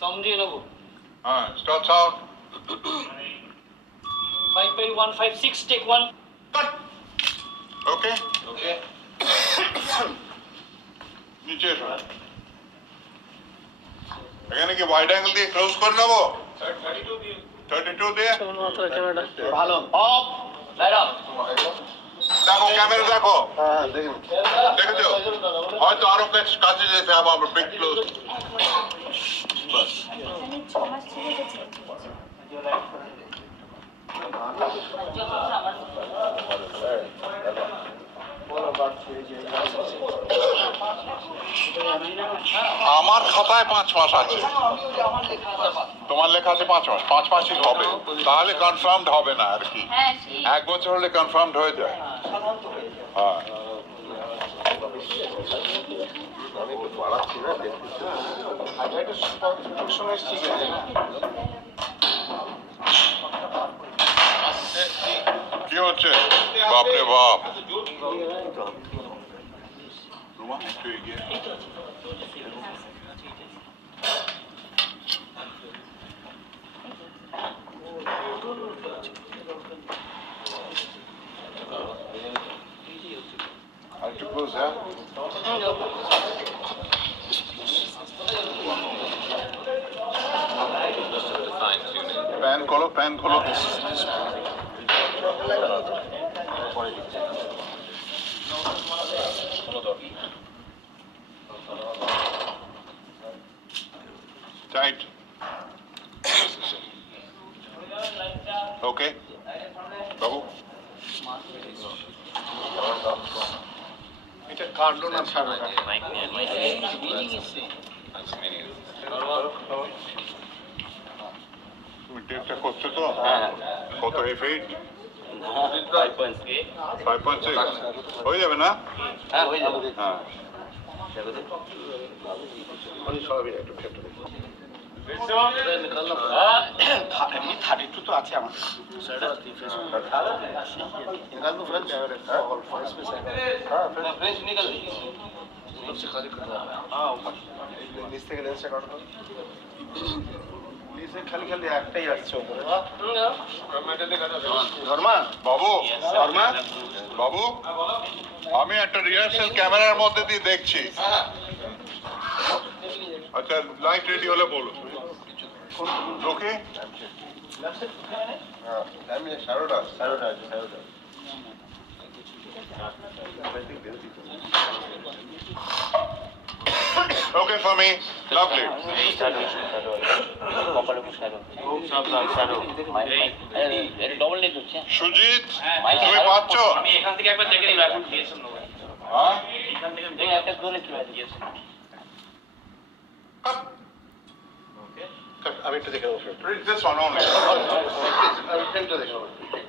Sound দিয়ে নেব। হ্যাঁ start sound five by one five six take one okay okay নিচে এসো। এখানে কি ওয়াইড অ্যাঙ্গেল দিয়ে ক্লোজ করে নেব? থার্টি টু দিয়ে। ভালো। অফ দেখো ক্যামেরা দেখো। দেখেছ? হয়তো আরও কাছ- যেতে হবে আমার বিগ ক্লোজ আমার খাতায় পাঁচ মাস আছে। তোমার লেখা আছে পাঁচ মাস। পাঁচ মাসই হবে। তাহলে কনফার্মড হবে না আর কি। হ্যাঁ এক বছর হলে কনফার্মড হয়ে যায়। হ্যাঁ। কি হচ্ছে? বাপরে বাপ। একটু এগিয়ে। আরেকটু ক্লোজ হ্যাঁ প্যান খোলো প্যান খোলো টাইট ওকে বাবু এটা কাটলো না ছাড়ো না তুমি টেস্টটা করছ তো কত F eight five point six হয়ে যাবে না হ্যাঁ হয়ে যাবে হ্যাঁ থার্টি টু তো আছে আমার निकाल दो फ्रेंच और फ्रेंच में से हाँ ফ্রেশ নিকল हाँ নিচ থেকে লেন্সটা কাটো তো নিচে খালি খালি একটাই আসছে উপরে ধর্মা বাবু ধর্মা বাবু আমি একটা রিহার্সাল ক্যামেরার মধ্যে দিয়ে দেখছি আচ্ছা লাইট রেডি হলে বলুন ওকে সাড়োটা সাড়োটা আছে সুজিত তুমি পাচ্ছ? আমি এখান থেকে একবার দেখে নিব এখন দিয়েছেন। হ্যাঁ? এখান থেকে দেখে একটা কি দিয়েছেন। to the this one only. I to the girlfriend.